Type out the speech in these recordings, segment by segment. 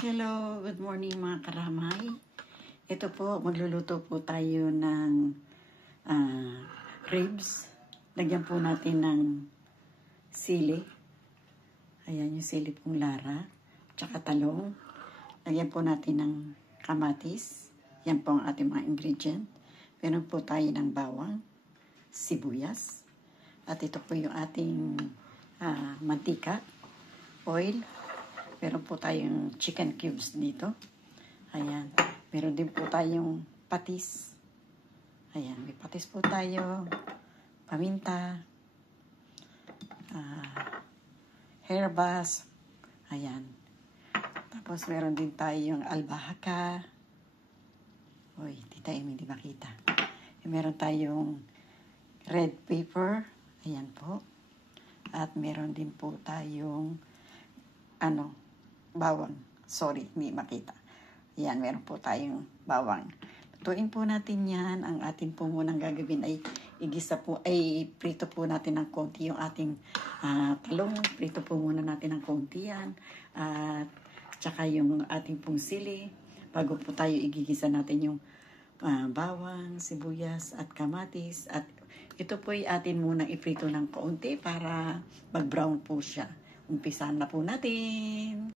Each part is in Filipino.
Hello, good morning mga karamay. Ito po, magluluto po tayo ng ribs. Lagyan po natin ng sili. Ayan yung sili pong lara. Tsaka talong. Lagyan po natin ng kamatis. Yan po ang ating mga ingredient. Meron po tayo ng bawang, sibuyas. At ito po yung ating mantika, oil. Meron po tayong chicken cubes dito. Ayan. Meron din po tayong patis. Ayan. May patis po tayo. Paminta. Herbas. Ayan. Tapos meron din tayong albahaca. Uy, tita Amy, hindi makita. Meron tayong red pepper. Ayan po. At meron din po tayong bawang. Sorry, hindi makita. Yan, meron po tayong bawang. Lutuin po natin yan. Ang atin po munang gagawin ay prito po natin ng konti yung ating talong. Prito po muna natin ng konti yan. At tsaka yung ating pong sili. Bago po tayo igigisa natin yung bawang, sibuyas at kamatis. At ito po ay atin munang iprito ng konti para mag-brown po siya. Umpisahan na po natin.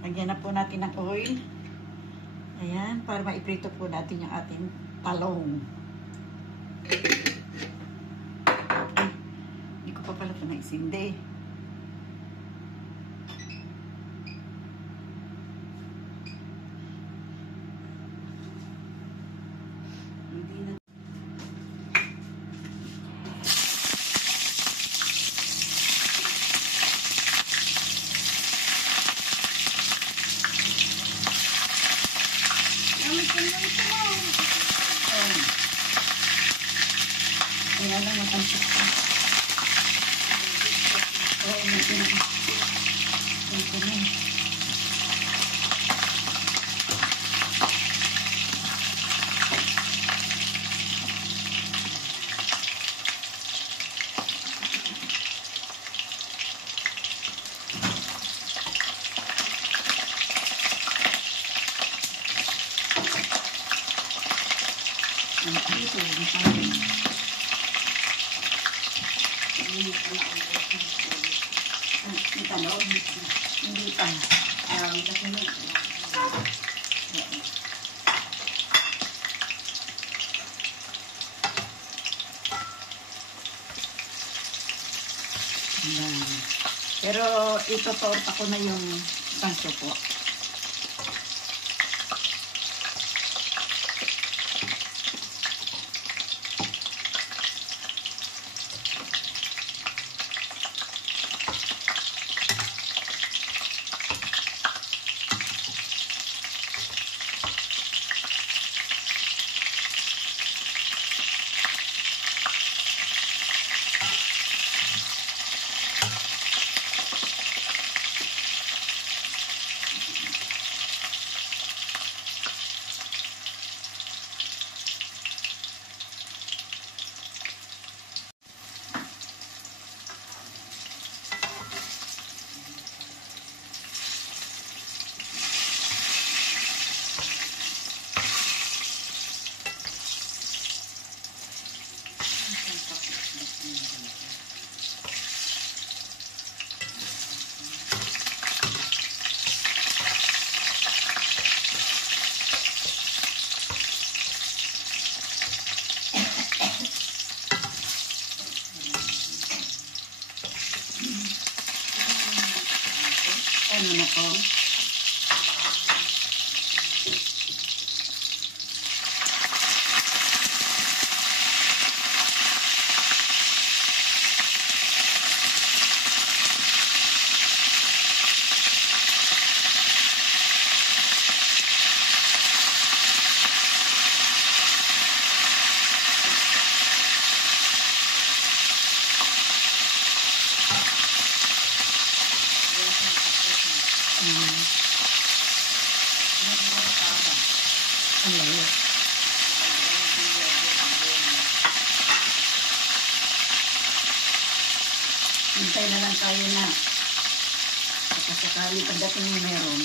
Lagyan na po natin ng oil. Ayan, para maiprito po natin yung ating talong. Ay, hindi ko pa pala ito naisindi. Hindi na. Kaya lang matansik pa. Oo, ito na. Ito na. Hindi pa. Pero ito-torta ko na yung tanso po. Ano na po? Ang layo. Hintay na lang tayo na. Kapag sakali pagdating yung meron.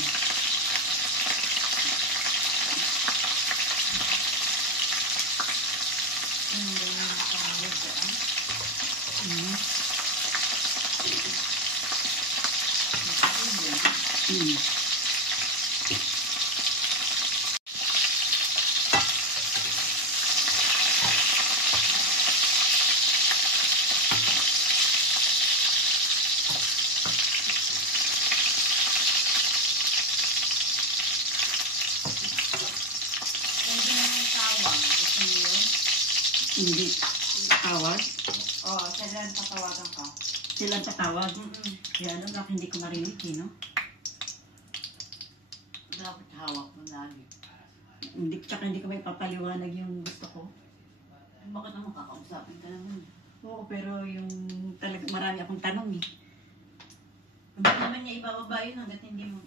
Hindi tawag. Oo, sila tatawagan ka. Sila tatawag. Kaya ano, bakit hindi ko marinig, no? Dapat hawak mo lagi. Hindi, tsaka hindi ko may papaliwanag yung gusto ko. Bakit naman kakausapin ka naman? Oo, pero yung talaga marami akong tanong eh. Hindi naman niya ibababa yun hanggat hindi mo...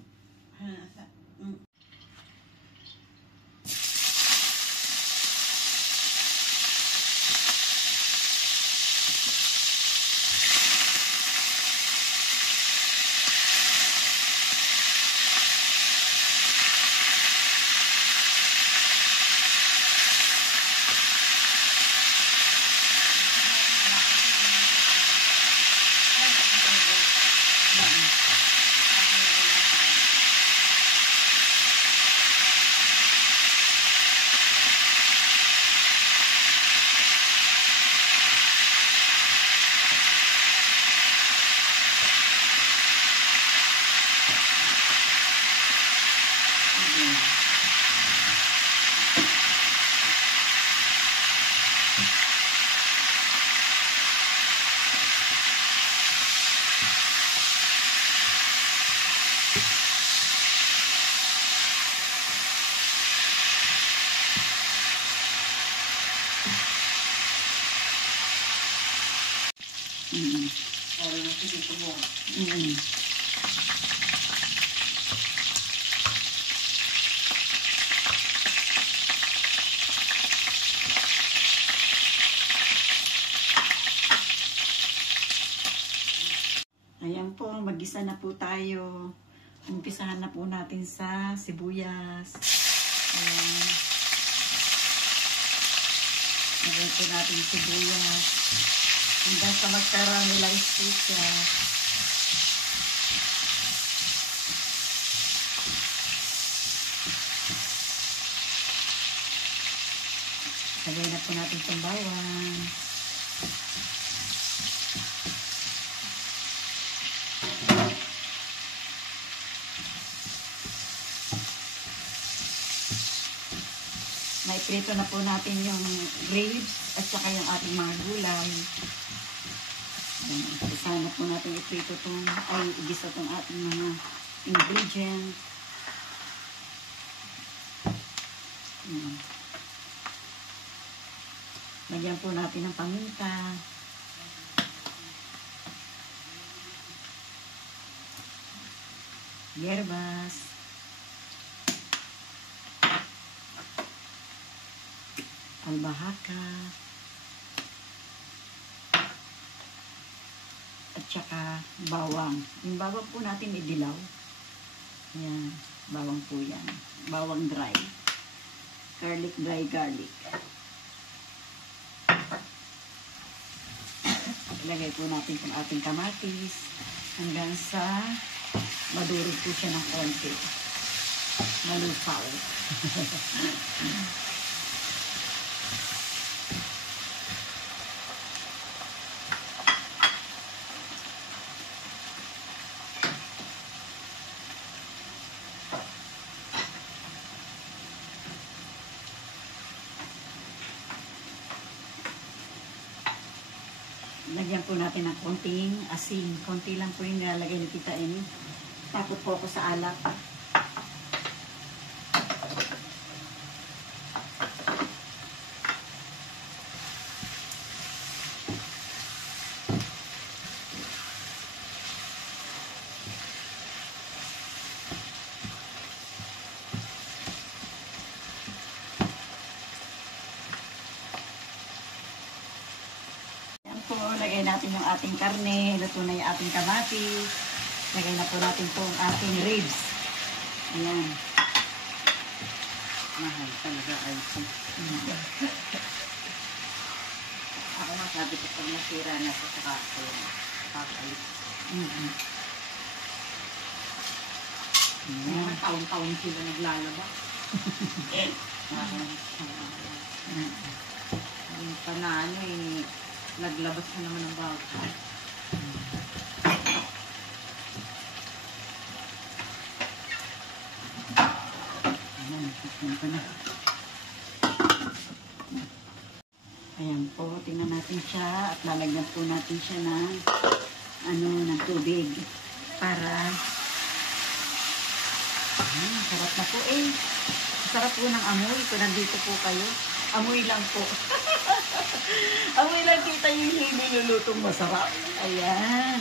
Pero nakikita mo. Ayan po, mag-isa na po tayo. Umpisahan na po natin sa sibuyas. Ayan. Lagyan po natin sibuyas. Hanggang sa mag-caramelize po siya. Lagyan na po natin itong bawang. Maiprito na po natin yung ribs at saka yung ating mga gulay. Isa na po natin iprito itong, ay igisa itong ating mga ingredients. Lagyan po natin ng paminta. Yerbas. Albahaka. At saka bawang. Yung bawang po natin idilaw. Yan. Bawang po yan. Bawang dry. Garlic, dry garlic. Ilagay po natin itong ating kamatis hanggang sa madurog po siya ng konti. Malupaw. Lagyan po natin ng konting asin. Konti lang po yung nilalagay ni Tita Amy. Takot po ako sa alak. Lagay natin yung ating karne, luto na yung ating kamatis. Lagay na po natin po ang ating ribs. Ayan. Mahal talaga ay Ako masabi ko pag nasira na sa sakaso, kakalit. Mga taon-taon sila naglalaba. Yung panano eh, naglabas na naman ng bago. Ayan po, tingnan natin siya at lalagyan po natin siya ng ng tubig para sarap na po eh. Sarap po ng amoy. Kung nandito po kayo, amoy lang po. Amoy lang kita yung nilulutong masarap. Ayan.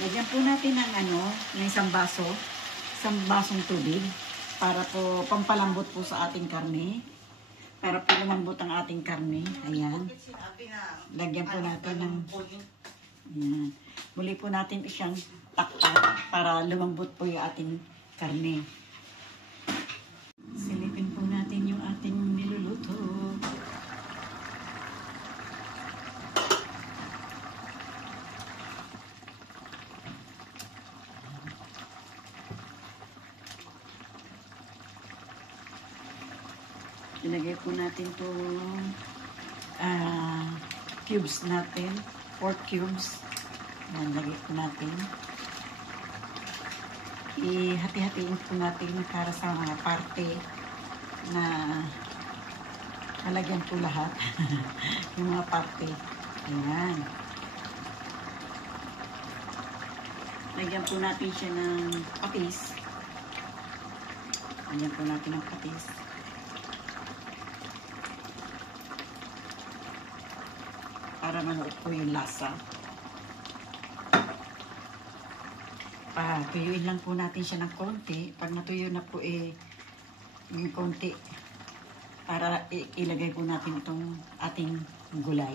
Lagyan po natin ng ng isang basong tubig para po pampalambot po sa ating karne. Para po lumambot ang ating karne. Ayan. Lagyan po natin ng ayan. Muli po natin siyang taktak para lumambot po yung ating karne. Silipin po natin yung ating niluluto. Ilagay po natin itong cubes natin. 4 cubes. Ayan, lagay po natin. Ihati-hatiin po natin para sa mga parte na malagyan po lahat. Yung mga parte. Ayan. Lagyan po natin siya ng patis. Lagyan po natin ng patis. Para manuot po yung lasa. Tuyuin lang po natin siya ng konti. Pag natuyo na po yung konti, para ilagay po natin itong ating gulay.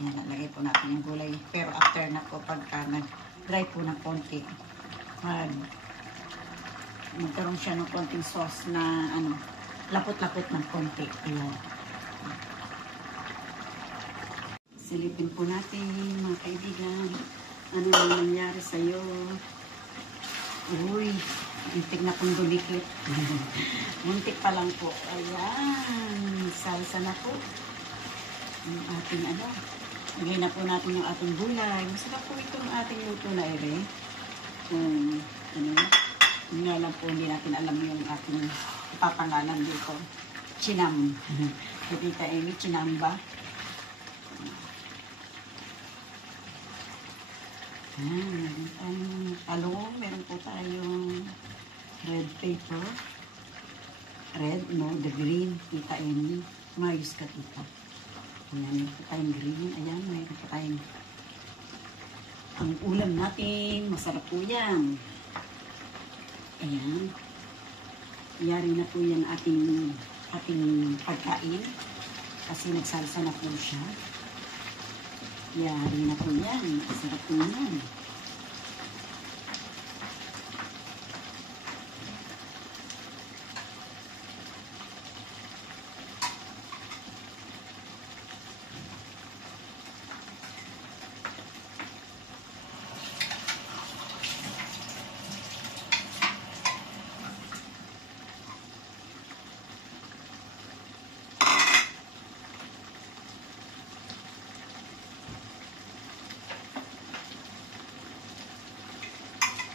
Yan, nalagay po natin yung gulay. Pero after na po, pagka nag-dry po ng konti, magkaroon siya ng konting sauce na lapot-lapot ng konti. Ayan. Silipin po natin, mga kaibigan, ano na nangyari sa'yo. Uy, muntik na pong dumikit. Muntik pa lang po. Ayan, salsa na po. Yung ating lagay na po natin yung ating gulay. Masarap po itong ating luto na ere. Yun nga lang po, hindi natin alam yung ating ipapangalan dito. Chinam. Kapita chinam ba? Talong, meron po tayong red paper. Red, no, the green. Tita Amy. Mayos ka, tita. Ayan, meron po tayong green. Ayan, meron po tayong ang ulam natin. Masarap po yan. Ayan. Yari na po yan ating pagkain. Kasi nagsalsa na po siya. Yari na po yan. Masarap po yan.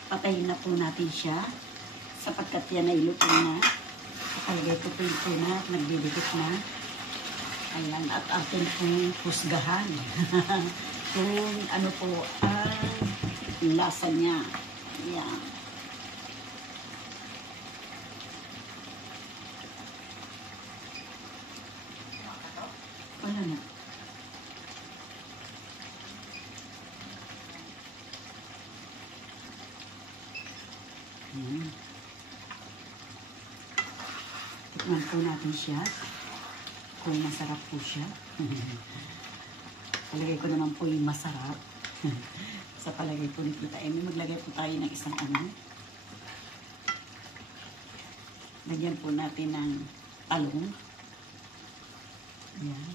Patayin na po natin siya sapagkat yan ay luto na. Kapalagay ko po ito na at nagdidikit na. Ayan, at atin pong husgahan. Kung ano po ang lasa niya. Ayan. Wala na. Tikman po natin siya kung masarap po siya. Palagay ko naman po yung masarap. Sa palagay po ni Tita Amy, maglagay po tayo ng isang lagyan po natin ng talong. Ayan.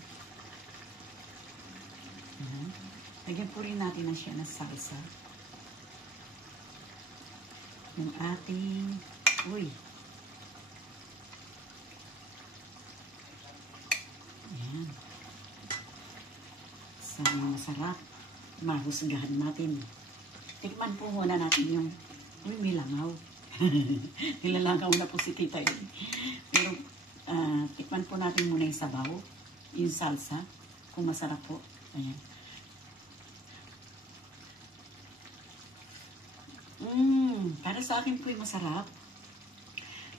Ayan. Lagyan po rin natin na siya ng salsa. Yung ating, ayan. Sana masarap. Mahusgahan natin. Tikman po muna natin yung, may langaw. Nilalangaw na po si Tita yun. Pero, tikman po natin muna yung sabaw. yung salsa. Kung masarap po. Ayan. Para sa akin po yung masarap.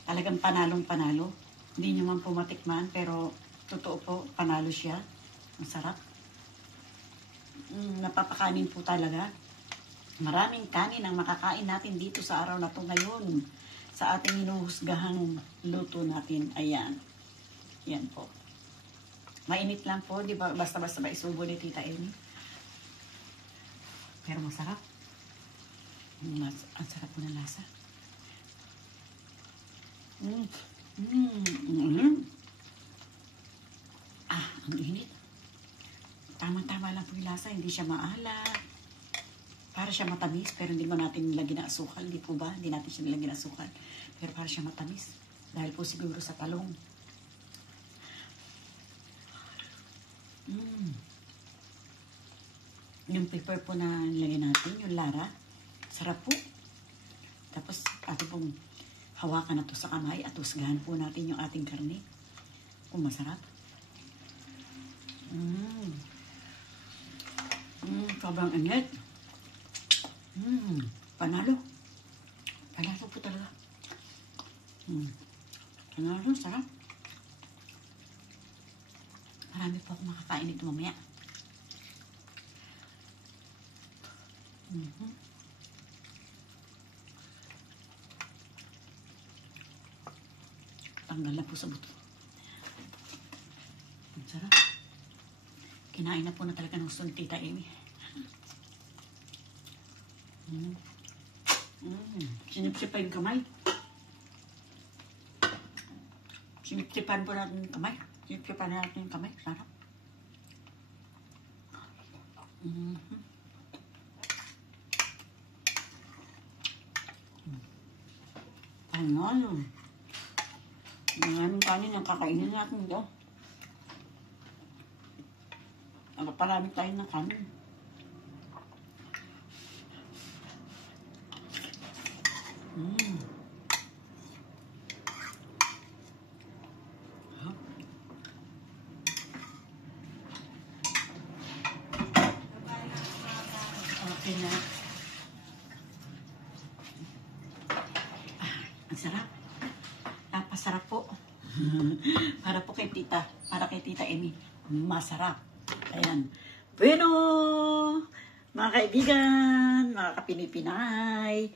Talagang panalong-panalo. Hindi nyo man po matikman, pero totoo po, panalo siya. Masarap. Napapakanin po talaga. Maraming kanin ang makakain natin dito sa araw na to ngayon. Sa ating hinuhusgahang luto natin. Ayan. Yan po. Mainit lang po, di ba? Basta-basta ba isubo ni Tita Amy. Pero masarap. Ang sarap po ng lasa. Ang init. Tama-tama lang po yung lasa. Hindi siya maalat. Para siya matamis, pero hindi mo natin nilagyan ng asukal. Hindi po ba? Hindi natin siya nilagyan ng asukal. Pero para siya matamis. Dahil po siguro sa talong. Yung pepper po na nilagyan natin, yung lara. Sarap po. Tapos, ating pong hawakan na to sa kamay at husgahan po natin yung ating karne. Kung masarap. Sobrang init. Panalo. Panalo po talaga. Panalo, sarap. Marami po ako makakain ito mamaya. Tanggal na po sa buto. Ang sarap. Kinain na po na talaga ng gusto ni Tita Amy. Sinipsipan yung kamay. Sinipsipan po natin yung kamay. Sinipsipan natin yung kamay. Sarap. Ano? Maraming kanin ang kakainin natin ito. Parami tayo ng kanin. Okay na. Ang sarap. Napasarap po. Para po kay Tita. Para kay Tita Amy. Masarap. Ayan. Bueno, mga kaibigan, mga kapinipinay,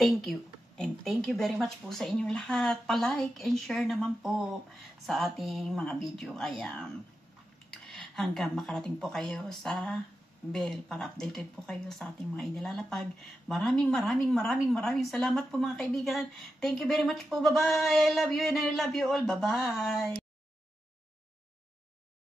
thank you. And thank you very much po sa inyong lahat. Pa-like and share naman po sa ating mga video. Ayan. Hanggang makarating po kayo sa bell para updated po kayo sa ating mga inilalapag. Maraming salamat po mga kaibigan. Thank you very much po. Bye-bye. I love you and I love you all. Bye-bye.